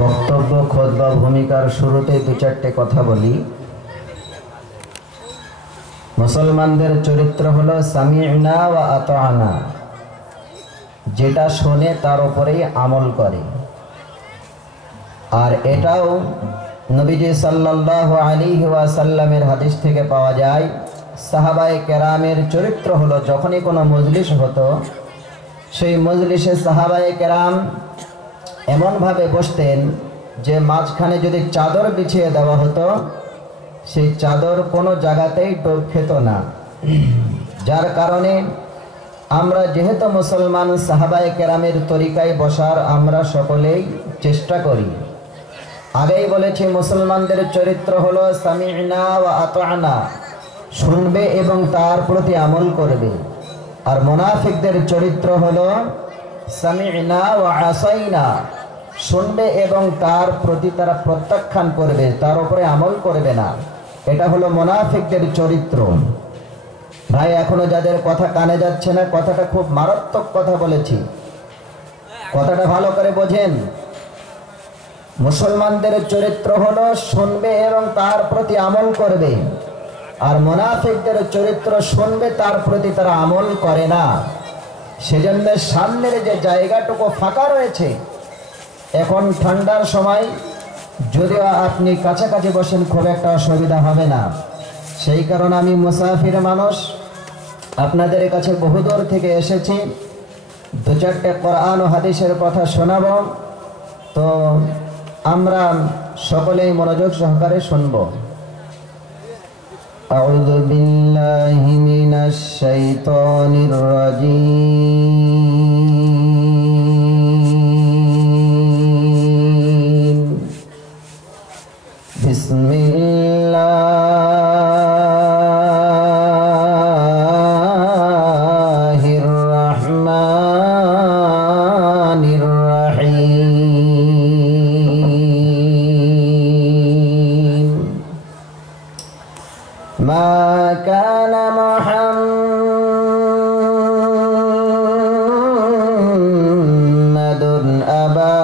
বক্তব্য খুতবা ভূমিকার শুরুতে দু চারটে কথা বলি। মুসলমানদের চরিত্র হলো সামি'না ওয়া আতা'না, যেটা শোনে তার উপরেই আমল করে। আর এটাও নবীজি সাল্লাল্লাহু আলাইহি ওয়াসাল্লামের হাদিস থেকে পাওয়া যায়। সাহাবায়ে কেরামের চরিত্র হলো যখনই কোনো মজলিস হতো, সেই মজলিসে সাহাবায়ে কেরাম এমনভাবে বসতেন যে মাঝখানে যদি চাদর বিছিয়ে দেওয়া হতো, সেই চাদর কোনো জায়গাতেই টোপ খেত না। যার কারণে আমরা যেহেতু মুসলমান, সাহাবায়ে কেরামের তরিকায় বসার আমরা সকলেই চেষ্টা করি। আগেই বলেছি মুসলমানদের চরিত্র হলো সামি'না ওয়া আতা'না, শুনবে এবং তার প্রতি আমল করবে। আর মুনাফিকদের চরিত্র হলো সামি'না ওয়া আসাইনা, শুনবে এবং তার প্রতি তারা প্রত্যাখ্যান করবে, তার উপরে আমল করবে না। এটা হলো মুনাফিকদের চরিত্র। ভাই, এখনো যাদের কথা কানে যাচ্ছে না, কথাটা খুব মারাত্মক কথা বলেছি, কথাটা ভালো করে বোঝেন। মুসলমানদের চরিত্র হলো শুনবে এবং তার প্রতি আমল করবে, আর মুনাফিকদের চরিত্র শুনবে, তার প্রতি তারা আমল করে না। সেজন্য সামনের যে জায়গাটুকু ফাঁকা রয়েছে, এখন ঠান্ডার সময় যদিও আপনি কাছাকাছি বসেন খুব একটা অসুবিধা হবে না। সেই কারণে আমি মুসাফির মানুষ, আপনাদের কাছে বহুদূর থেকে এসেছি, দু চারটে কোরআন ও হাদিসের কথা শোনাবো। তো আমরা সকলেই মনোযোগ সহকারে শুনব। আউযু বিল্লাহি মিনাশ শাইতানির রাজীম। বিসমিল্লাহির রাহমানির রাহিম। মা কানা মুহাম্মাদুন আবা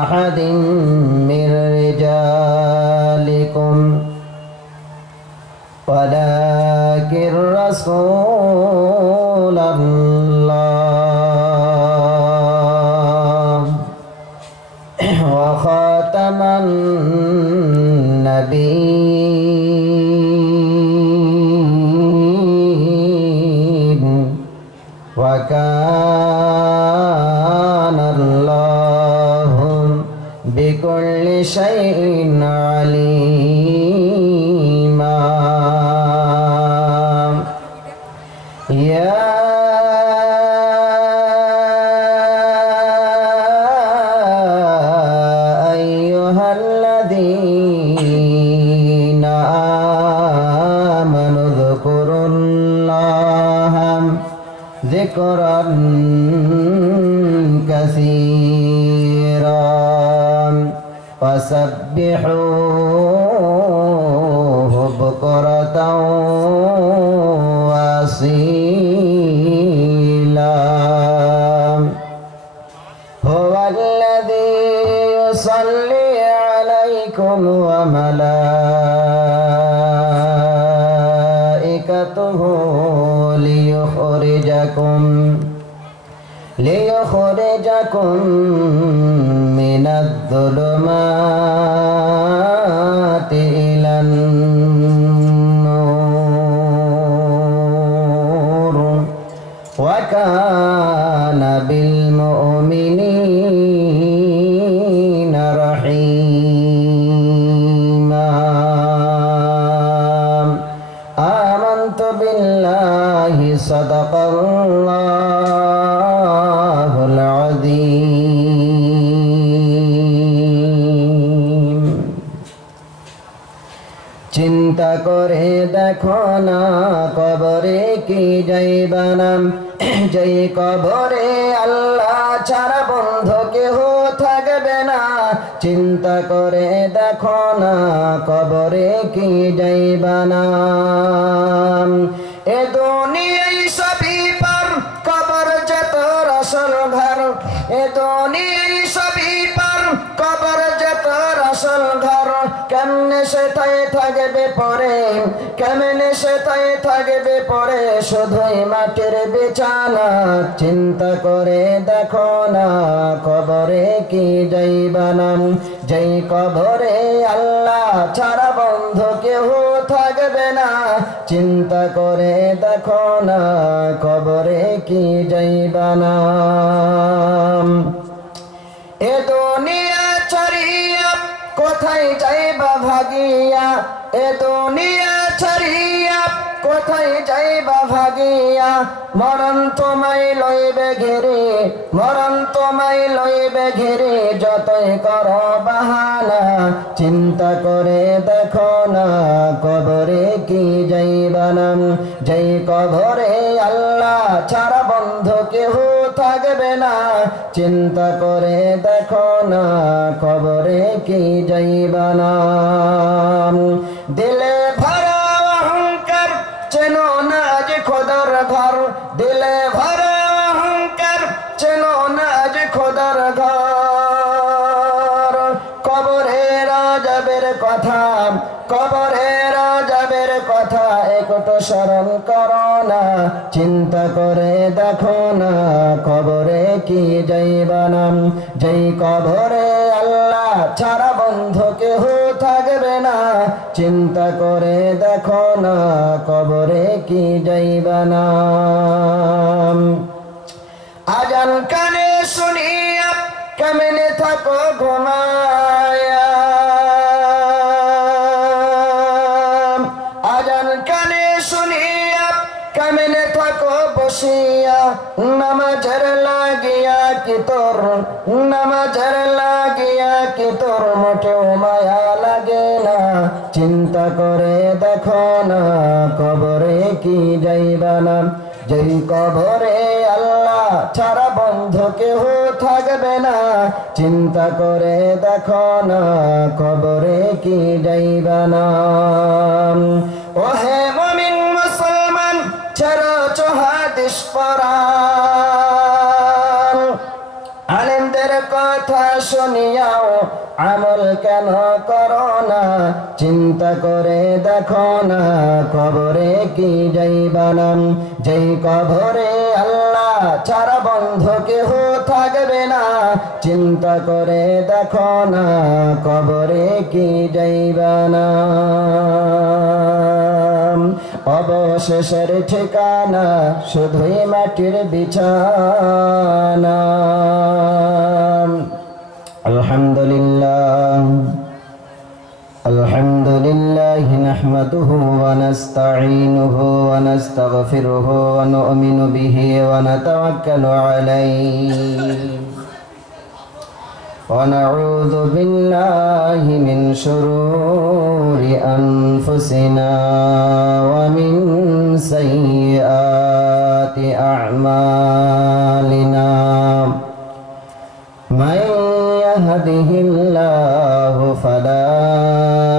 আহাদিন মির রিজালিকুম ওয়ালাকির রাসূলুল্লাহ ওয়া খাতামান নাবিয়্যিন ওয়া কানাল্লাহু বিকুল্লি শাইইন আলীমা। ইয়া আইয়ুহাল্লাযীনা আমানু যকুরুল্লাহা যিকরান কাসীরান ওয়াসাব্বিহুহু বুকরাতাও ওয়া আসীলা। হুয়াল্লাযী ইউসাল্লি আলাইকুম ওয়া মালাইকাতুহু লিয়ুখরিজাকুম মিনায-যুলুমাতি ইলান-নূর ওয়া কানা বিল মুমিনিনা রাহিমা। আমানতু বিল্লাহি সাদাকাল্লাহুল আযীম। চিন্তা করে দেখো না কবরে কি যাইবা না, যেই কবরে আল্লাহ ছাড়া বন্ধু কেহ থাকবে না। চিন্তা করে দেখো না কবরে কি যাইবা না। এ দুনিয়ায় সবই পার, কবর যত আসল এ দুনিয়ায় সবই পার কবর যে তোর আসল ঘর কেমনে সে তাই থাকবে পরে কেমনে সে তাই থাকবে পরে শুধুই মাটির বিছানা চিন্তা করে দেখো না কবরে কি যাইবা না যেই কবরে আল্লাহ ছাড়া বন্ধু কেউ থাকবে না চিন্তা করে দেখো না কবরে কি যাইবা না এ দুনিয়া ছাড়িয়া কোথায় যাইবা ভাগিয়া এ দুনিয়া ছাড়িয়া কোথায় যাইবা ভাগিয়া মরণ তোমায় লইবে ঘিরে মরণ তোমায় লইবে ঘিরে যতই করো বাহানা চিন্তা করে দেখো না কবরে কি যাইবা না যেই কবরে আল্লাহ ছাড়া বন্ধু কেহ থাকবে না চিন্তা করে দেখো না কবরে কি যাইবা না দিলে ভরা অহংকার চেনো না আজ খোদার ঘর দিলে ভরা অহংকার চেনো না আজ খোদার ঘর কবরে রাজাবের কথা কবরে রাজাবের কথা একটু স্মরণ করো না চিন্তা করে দেখো না কবরে কি যাইবা না যেই কবরে আল্লাহ ছাড়া বন্ধু কেহ থাকবে না চিন্তা করে দেখো না কবরে কি যাইবা না আজান কানে শুনিয়া কেমনে থাকো ঘুমায়া আজান কানে শুনিয়া কেমনে থাকো বসিয়া নামাজের লাগিয়া কি তোর নামাজের লাগিয়া কি তোর মোটেও মায়া লাগে না চিন্তা করে দেখো না কবরে কি যাইবা না যেই কবরে আল্লাহ ছাড়া বন্ধু কেহ থাকবে না চিন্তা করে দেখো না কবরে কি যাইবা না ও হে মুমিন মুসলমান ছেড়ো হাদিস কোরআন আলেমদের কথা শুনিয়াও আমল কেন করো না চিন্তা করে দেখো না কবরে কি যাইবা না যেই কবরে আল্লাহ ছাড়া বন্ধু কেহ থাকবে না চিন্তা করে দেখো না কবরে কি যাইবা না অবশেষের ঠিকানা শুধুই মাটির বিছানা আলহামদুলিল্লাহ আলহামদুলিল্লাহ নাহমাদুহু ওয়া নাস্তাঈনুহু ওয়া নাস্তাগফিরুহু ওয়া নু'মিনু বিহি ওয়া নাতাওয়াক্কালু আলাইহি ونعوذ بالله من شرور أنفسنا ومن سيئات أعمالنا من يهده الله فلا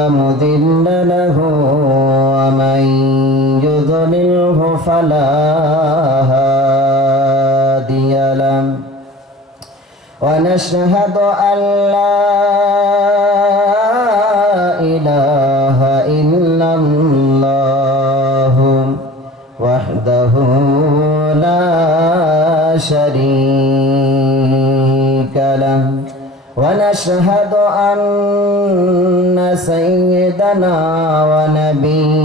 مضل له ومن يضلله فلا هادي له ونشهد أن لا إله إلا الله وحده لا شريك له ونشهد أن سيدنا ونبينا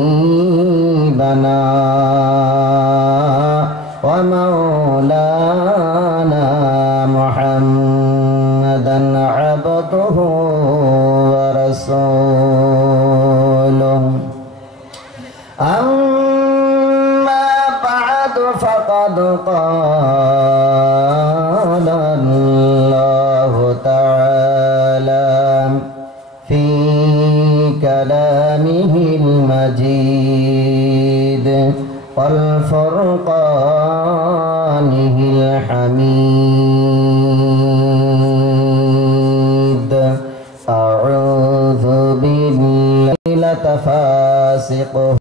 وحبيبنا ومولانا محمدا عبده ورسوله أما بعد فقد قال الله تعالى في كلامه المجيد والفرقانه الحميد أعوذ بالله لتفاسقهم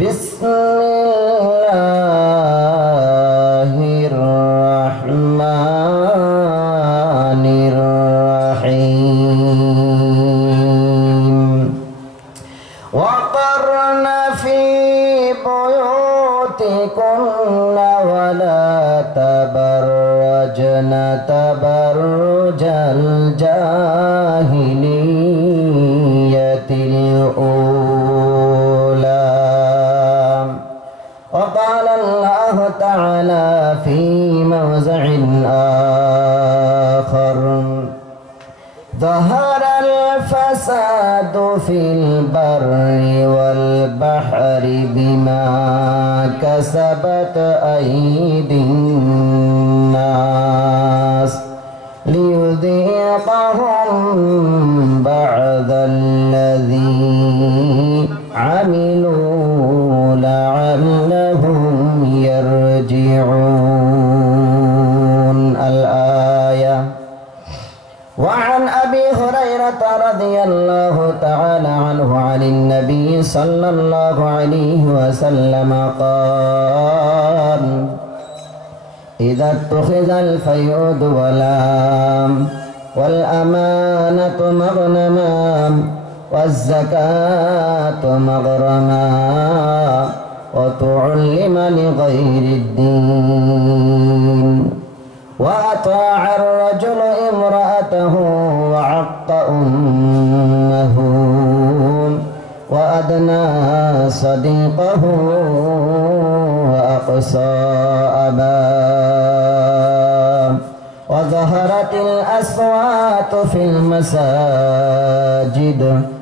বিসমিল্লাহির রহমানির রহিম ওয়াকারনা ফি বুয়ুতিকুন্না ওয়ালা তাবাররাজনা তাবাররুজাল জাহিলিয়াতিল উলা وقال الله تعالى في موضع آخر ظهر الفساد في البر والبحر بما كسبت أيدي الناس ليذيقهم بعض الذي عملوا لعلهم يرجعون الآية وعن أبي هريرة رضي الله تعالى عنه عن النبي صلى الله عليه وسلم قال إذا اتخذ الفيود والأمانة مغنما والزكاة مغرما وتعلم لغير الدين وأطاع الرجل امرأته وعق أمه وأدنى صديقه وأقصى أباه وظهرت الأصوات في المساجد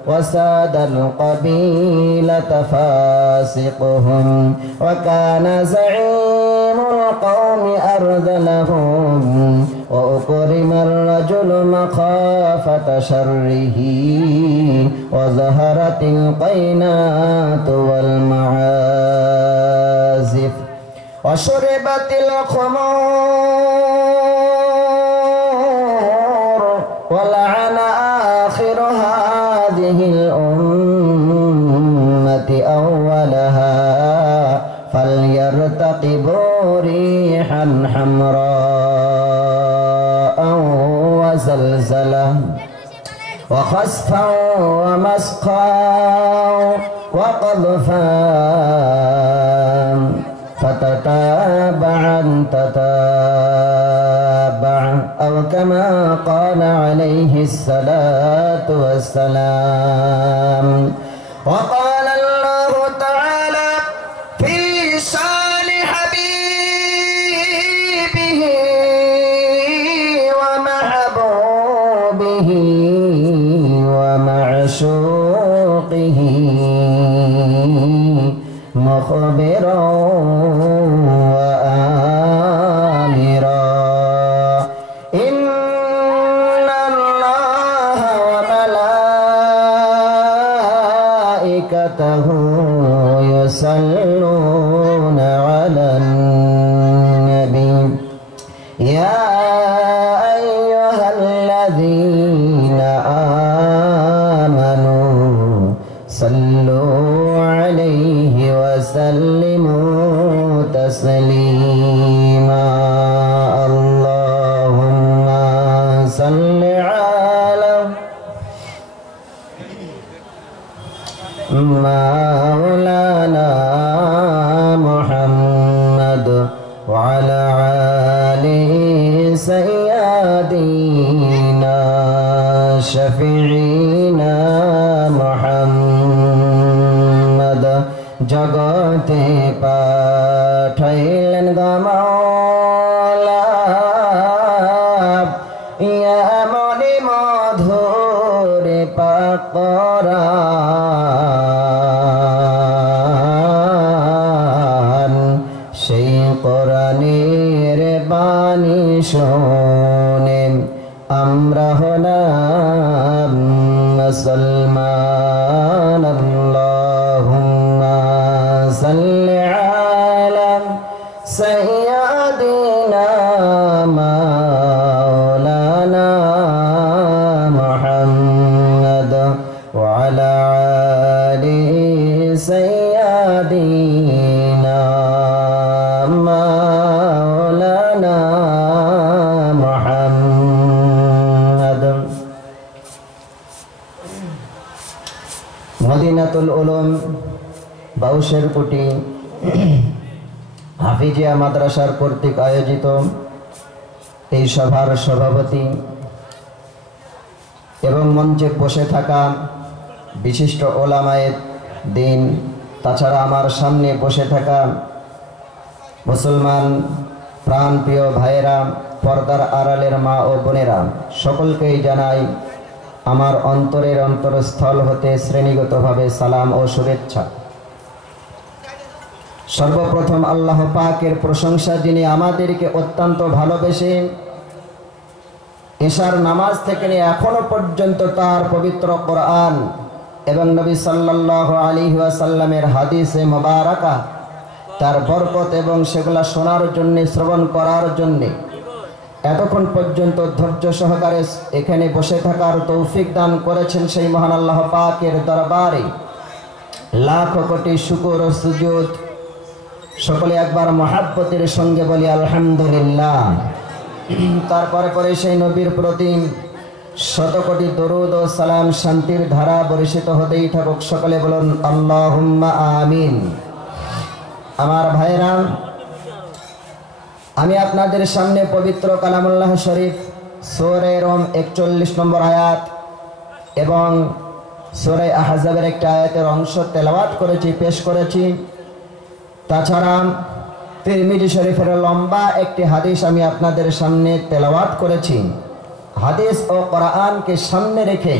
وساد القبيلة فاسقهم وكان زعيم القوم أرذلهم وأكرم الرجل مخافة شره وظهرت القينات والمعازف وشربت الخمور ولعن آخر هذه الأمة أولها فليرتقبوا ريحا حمراء وزلزلة وخسفا ومسقا وقذفا فتتابعا تتابع أو كما قال عليه الصلاة والسلام وقال الله تعالى في شان حبيبه ومحبوبه ومعشوقه مخبرا وآمرا إن الله وملائكته يصلون على النبي يا أيها الذين آمنوا صلوا عليه وسلموا تسليما اللهم صل على مولانا محمد وعلى آله سيدنا شفيعنا محمد জগতে পাঠাইলেন গমাওলা ইয়া মনে মধুরে পাকরান সেই কোরআনের বাণী শুনে আমরা হলাম মুসলমান আল্লাহুম্মা সাল্লি আলা সাইয়্যিদিনা মাওলানা মুহাম্মদ ওয়া আলা আলি সাইয়্যিদিনা মদিনাতুল উলুম বাউশের কুটি হাফিজিয়া মাদ্রাসার কর্তৃক আয়োজিত এই সভার সভাপতি এবং মঞ্চে বসে থাকা বিশিষ্ট ওলামায়ে দ্বীন, তাছাড়া আমার সামনে বসে থাকা মুসলমান প্রাণপ্রিয় ভাইয়েরা, পর্দার আড়ালের মা ও বোনেরা, সকলকেই জানাই আমার অন্তরের অন্তরস্থল হতে শ্রেণীগতভাবে সালাম ও শুভেচ্ছা। সর্বপ্রথম আল্লাহ পাকের প্রশংসা, যিনি আমাদেরকে অত্যন্ত ভালোবেসে ঈশার নামাজ থেকে নিয়ে এখনো পর্যন্ত তার পবিত্র কোরআন এবং নবী সাল্লাল্লাহু আলাইহি ওয়াসাল্লামের হাদিসে মুবারাকা, তার বরকত এবং সেগুলা শোনার জন্য, শ্রবণ করার জন্য এতক্ষণ পর্যন্ত ধৈর্য সহকারে এখানে বসে থাকার তৌফিক দান করেছেন। সেই মহান আল্লাহ পাকের দরবারে লাখ কোটি শুকর ও সুজুদ। সকলে একবার মহাব্বতের সঙ্গে বলি আলহামদুলিল্লাহ। তারপরে পরে সেই নবীর প্রতি শত কোটি দরুদ ও সালাম, শান্তির ধারা বর্ষিত হতেই থাকুক। সকলে বলুন আল্লাহুম্মা আমিন। আমার ভাইরা, আমি আপনাদের সামনে পবিত্র কালামুল্লাহ শরীফ সূরা রুম 41 নম্বর আয়াত এবং সূরা আহজাবের একটা আয়াতের অংশ তেলাওয়াত করেছি, পেশ করেছি। তাছাড়া তিরমিজি শরীফের লম্বা একটি হাদিস আমি আপনাদের সামনে তেলাওয়াত করেছি। হাদিস ও কোরআনকে সামনে রেখে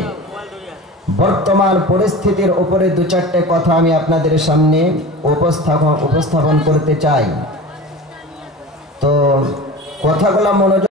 বর্তমান পরিস্থিতির উপরে দু চারটে কথা আমি আপনাদের সামনে উপস্থাপন করতে চাই। তো কথাগুলো মনোযোগ